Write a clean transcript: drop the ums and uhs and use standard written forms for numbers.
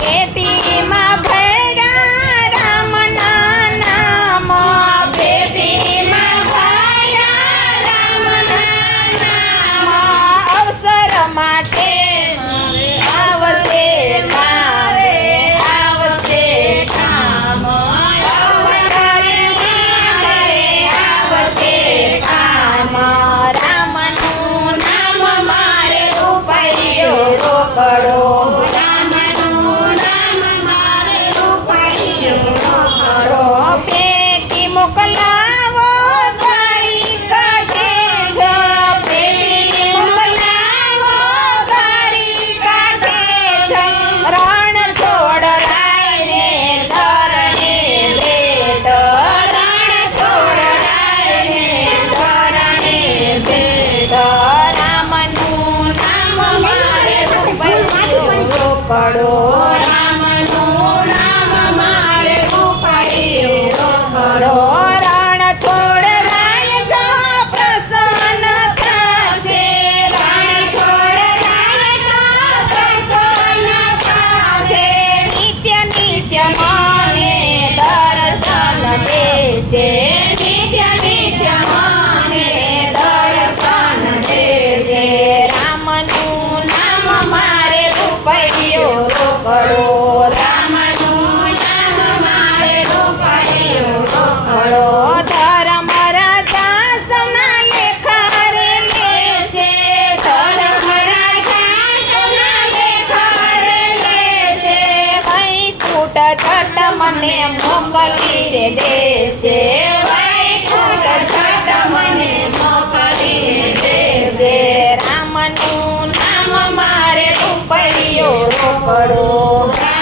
પેટીમાં ભર્યા રામના નામ, પેટીમાં ભર્યા રામના નામ, અવસર માટે આવશે મારે, આવશે કામ, અવસરે આવશે કામ, રામનું નામ મારે રૂપિયો રોકડો, રામનું નામ મારે રૂપિયો રોકડો, પેટી મોકલાવો તારીખ ઠેઠ, પેટી મોકલાવો તારીખ ઠેઠ, રણ છોડ રાયને ચરણે ભેટ, રણ છોડ રાયને ચરણે ભેટ, રામનું નામ મારે રૂપિયો રોકડો, રામનું નામ મારે રૂપિયો રોકડો, રણ છોડ રાય જો પ્રસન્ન થશે, રણ છોડ રાય તો પ્રસન્ન થશે, નિત્ય નિત્ય મને દર્શન દેશે, નિત્ય નિત્ય મને દર્શન દેશે, રામનું નામ મારે રૂપિયો રોકડો, રામનું નામ મારે રૂપિયો રોકડો, ધર્મ રાજા સૌના લેખરે લેશે, ધર્મ રાજા સૌના લેખરે લેશે, વૈકુંઠ છઠ મને મોકલી રે દેશે, વૈકુંઠ છઠ મને મોકલી દેશે, રામનું નામ મારે રૂપિયો રોકડો, રોકડો,